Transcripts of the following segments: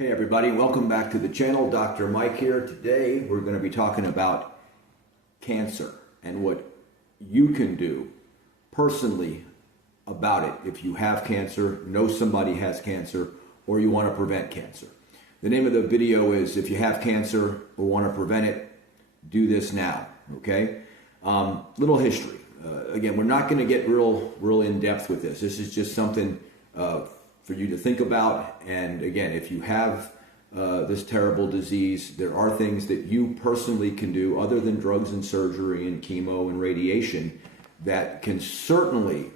Hey everybody, welcome back to the channel. Dr. Mike here. Today we're going to be talking about cancer and what you can do personally about it if you have cancer, know somebody has cancer, or you want to prevent cancer. The name of the video is if you have cancer or want to prevent it, do this now, okay? Little history. Again, we're not going to get real in depth with this. This is just something for you to think about. And again, if you have this terrible disease, there are things that you personally can do other than drugs and surgery and chemo and radiation that can certainly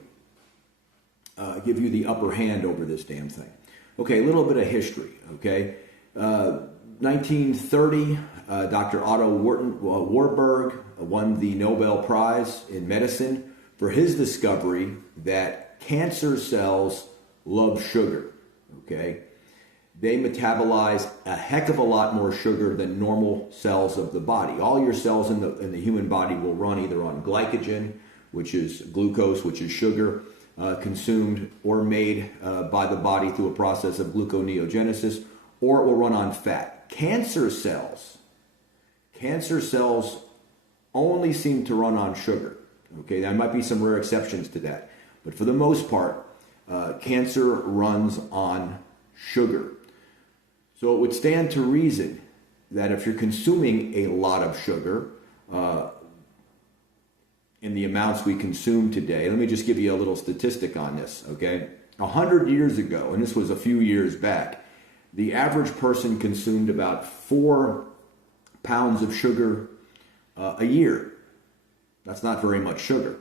give you the upper hand over this damn thing. Okay, a little bit of history, okay? 1930, Dr. Otto Warburg won the Nobel Prize in medicine for his discovery that cancer cells love sugar, okay? They metabolize a heck of a lot more sugar than normal cells of the body. All your cells in the human body will run either on glycogen, which is glucose, which is sugar, consumed or made by the body through a process of gluconeogenesis, or it will run on fat. Cancer cells only seem to run on sugar, okay? There might be some rare exceptions to that, but for the most part, cancer runs on sugar. So it would stand to reason that if you're consuming a lot of sugar in the amounts we consume today, let me just give you a little statistic on this, okay? 100 years ago, and this was a few years back, the average person consumed about 4 pounds of sugar a year. That's not very much sugar.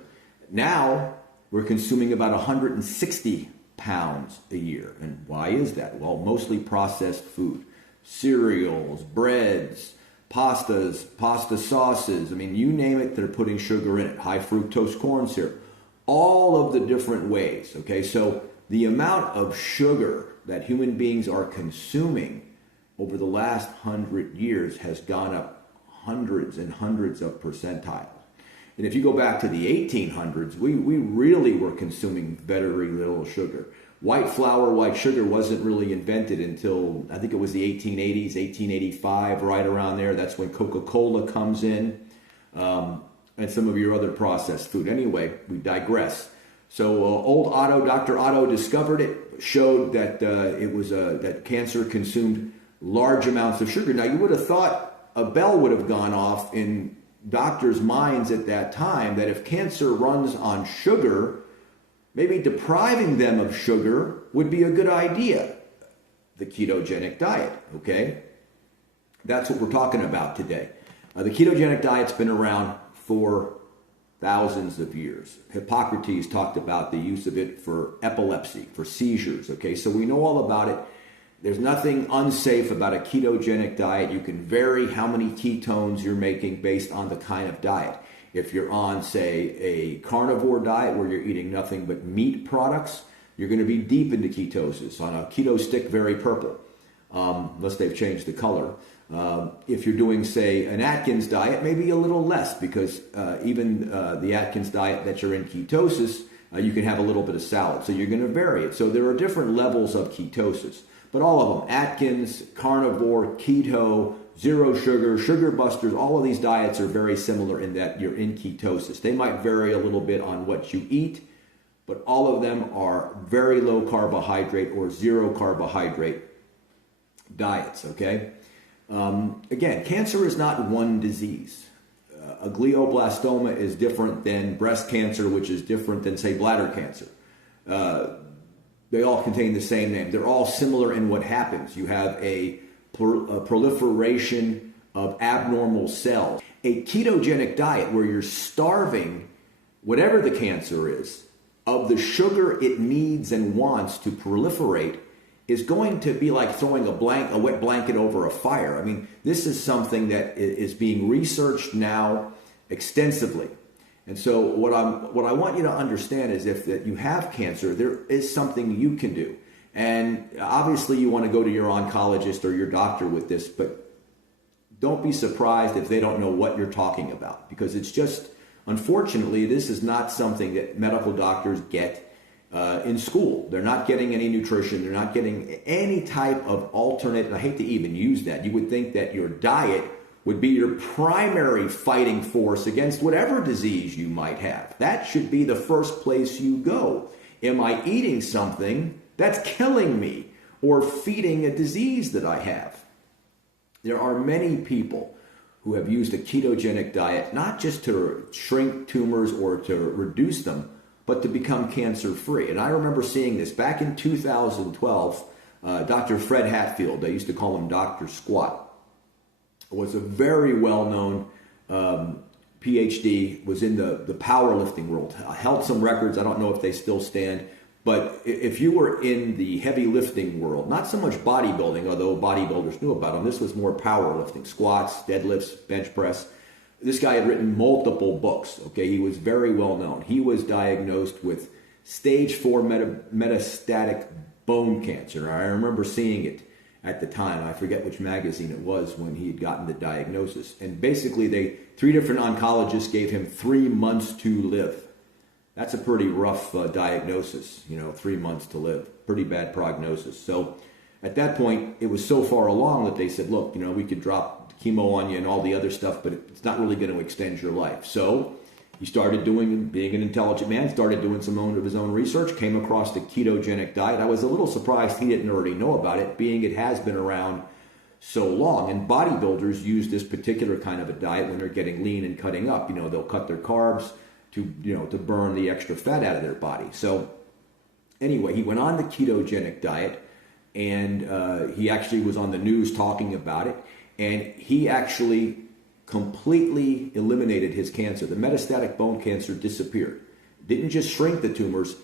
Now, we're consuming about 160 pounds a year. And why is that? Well, mostly processed food. Cereals, breads, pastas, pasta sauces. I mean, you name it, they're putting sugar in it. High fructose corn syrup. All of the different ways, okay? So the amount of sugar that human beings are consuming over the last 100 years has gone up hundreds and hundreds of percentiles. And if you go back to the 1800s, we really were consuming very little sugar. White flour, white sugar wasn't really invented until, I think it was the 1880s, 1885, right around there. That's when Coca-Cola comes in, and some of your other processed food. Anyway, we digress. So old Otto, Dr. Otto discovered it, showed that that cancer consumed large amounts of sugar. Now, you would have thought a bell would have gone off in doctors' minds at that time that if cancer runs on sugar, maybe depriving them of sugar would be a good idea. The ketogenic diet, okay? That's what we're talking about today. The ketogenic diet's been around for thousands of years. Hippocrates talked about the use of it for epilepsy, for seizures, okay? So we know all about it. There's nothing unsafe about a ketogenic diet. You can vary how many ketones you're making based on the kind of diet. If you're on, say, a carnivore diet where you're eating nothing but meat products, you're going to be deep into ketosis. On a keto stick, very purple, unless they've changed the color. If you're doing, say, an Atkins diet, maybe a little less, because even the Atkins diet that you're in ketosis, you can have a little bit of salad. So you're going to vary it. So there are different levels of ketosis. But all of them, Atkins, carnivore, keto, zero sugar, sugar busters, all of these diets are very similar in that you're in ketosis. They might vary a little bit on what you eat, but all of them are very low carbohydrate or zero carbohydrate diets, okay? Again, cancer is not one disease. A glioblastoma is different than breast cancer, which is different than, say, bladder cancer. They all contain the same name. They're all similar in what happens. You have a proliferation of abnormal cells. A ketogenic diet where you're starving whatever the cancer is of the sugar it needs and wants to proliferate is going to be like throwing a wet blanket over a fire. I mean, this is something that is being researched now extensively. And so what I want you to understand is if that you have cancer, there is something you can do. And obviously you want to go to your oncologist or your doctor with this, but don't be surprised if they don't know what you're talking about, because it's just, unfortunately, this is not something that medical doctors get in school. They're not getting any nutrition. They're not getting any type of alternate, and I hate to even use that. You would think that your diet would be your primary fighting force against whatever disease you might have. That should be the first place you go. Am I eating something that's killing me or feeding a disease that I have? There are many people who have used a ketogenic diet, not just to shrink tumors or to reduce them, but to become cancer-free. And I remember seeing this back in 2012. Dr. Fred Hatfield, they used to call him Dr. Squat, was a very well-known PhD, was in the powerlifting world, held some records. I don't know if they still stand, but if you were in the heavy lifting world, not so much bodybuilding, although bodybuilders knew about them, this was more powerlifting, squats, deadlifts, bench press. This guy had written multiple books, okay? He was very well known. He was diagnosed with stage 4 metastatic bone cancer. I remember seeing it at the time. I forget which magazine it was when he had gotten the diagnosis. And basically, 3 different oncologists gave him 3 months to live. That's a pretty rough diagnosis, 3 months to live. Pretty bad prognosis. So at that point, it was so far along that they said, look, we could drop chemo on you and all the other stuff, but it's not really going to extend your life. So he started being an intelligent man, started doing some of his own research, came across the ketogenic diet. I was a little surprised he didn't already know about it, being it has been around so long. And bodybuilders use this particular kind of a diet when they're getting lean and cutting up. They'll cut their carbs to burn the extra fat out of their body. So anyway, he went on the ketogenic diet, and he actually was on the news talking about it. And he actually completely eliminated his cancer. The metastatic bone cancer disappeared. Didn't just shrink the tumors,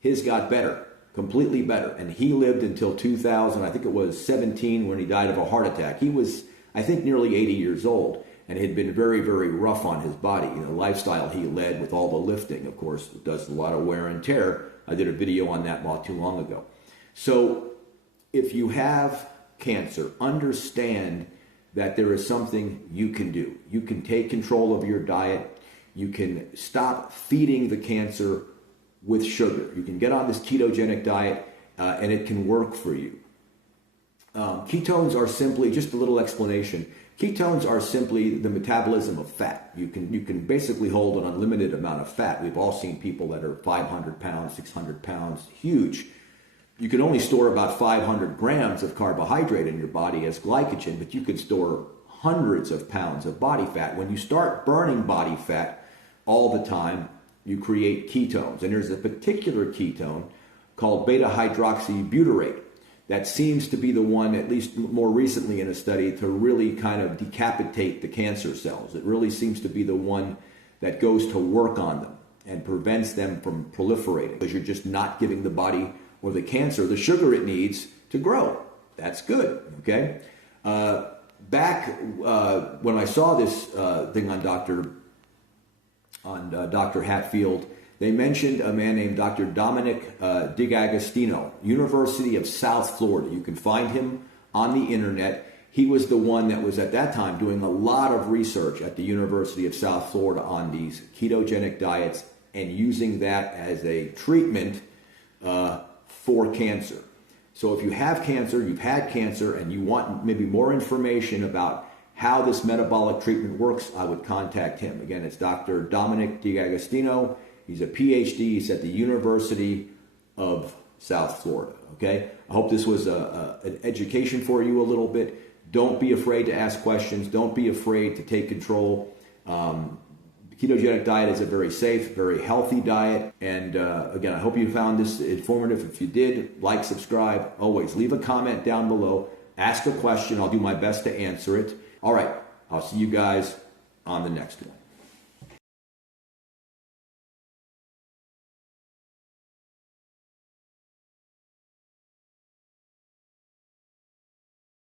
his got better, completely better. And he lived until 2000, I think it was 17, when he died of a heart attack. He was, I think, nearly 80 years old, and had been very, very rough on his body. The lifestyle he led with all the lifting, of course, does a lot of wear and tear. I did a video on that not too long ago. So if you have cancer, understand that there is something you can do. You can take control of your diet. You can stop feeding the cancer with sugar. You can get on this ketogenic diet, and it can work for you. Ketones are simply, just a little explanation, ketones are simply the metabolism of fat. You can basically hold an unlimited amount of fat. We've all seen people that are 500 pounds, 600 pounds, huge. You can only store about 500 grams of carbohydrate in your body as glycogen, but you could store hundreds of pounds of body fat. When you start burning body fat all the time, you create ketones. And there's a particular ketone called beta-hydroxybutyrate that seems to be the one, at least more recently in a study, to really kind of decapitate the cancer cells. It really seems to be the one that goes to work on them and prevents them from proliferating, because you're just not giving the body or the cancer the sugar it needs to grow. That's good, okay? Back when I saw this thing on Dr. Hatfield, they mentioned a man named Dr. Dominic D'Agostino, University of South Florida. You can find him on the internet. He was the one that was at that time doing a lot of research at the University of South Florida on these ketogenic diets and using that as a treatment for cancer. So if you have cancer, you've had cancer, and you want maybe more information about how this metabolic treatment works, I would contact him. Again, it's Dr. Dominic D'Agostino. He's a PhD. He's at the University of South Florida. Okay? I hope this was an education for you a little bit. Don't be afraid to ask questions. Don't be afraid to take control. The ketogenic diet is a very safe, very healthy diet. And again, I hope you found this informative. If you did, like, subscribe. Always leave a comment down below. Ask a question. I'll do my best to answer it. All right. I'll see you guys on the next one.